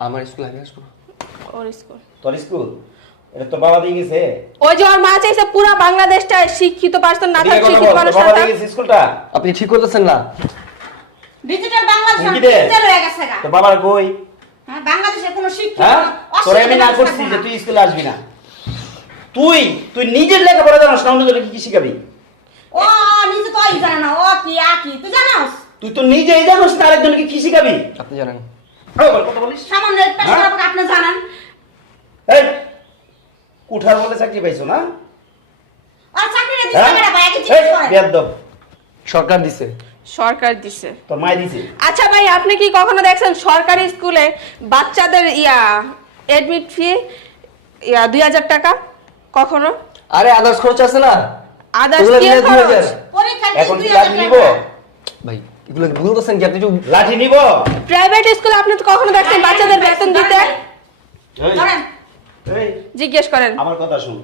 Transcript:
আমার স্কুল আমি আসবো। ওর স্কুল। তোর স্কুল এটা তোর বাবা দিয়ে গেছে? ওই যে ওর মা চাইছে পুরো বাংলাদেশটা শিক্ষিত পার্সন না থাক শিক্ষিত মানুষ বাবা না দিয়ে থাক। গেছে স্কুলটা? আপনি ঠিক করতেছেন না। ডিজিটাল বাংলাদেশ কি দে? ডিজিটাল হয়ে গেছে গা। তোর বাবার কই? হ্যাঁ বাংলাদেশে কোনো শিক্ষা হ্যাঁ তোরে আমি না করছি যে তুই স্কুলে আসবি না। তুই তুই নিজের লেখাপড়া জানাস না, অন্যজনকে কি শিখাবি? ও নিজে তো এই জানে না ও কি আ কি তুই জানাস? তুই তো নিজেই জানিস না, আরেকজনকে কি শিখাবি? আপনি জানেন। এই বল কথা বলিস? সামান্য একটা হ্যাঁ? শরাবকে আপনি জানেন? এই কুঠার বলে চাকরি পাইছো না? আর চাকরিটা দিছে হ্যাঁ কেডা ভাই কি এই জিজ্ঞেস করেন? বেয়াদব, সরকার দিছে। সরকার দিছে। তোর মাই দিছে। আচ্ছা ভাই আপনি কি কখনো দেখছেন সরকারি স্কুলে বাচ্চাদের এডমিট ফি 2000 টাকা কখনো? আরে আদার্স খরচ আছে না, আদার্স ওগুলো কি নিয়ে খরচ? 2000। পরীক্ষা এখন কি 2000 লাঠি নিব? টাকা। ভাই এগুলো ভুল করছেন কি আপনি? একটু লাঠি নিব? প্রাইভেট স্কুলে আপনি তো কখনো দেখছেন বাচ্চাদের বেতন দিতে? এই, ধরেন এই জিজ্ঞেস করেন। আমার কথা শুন।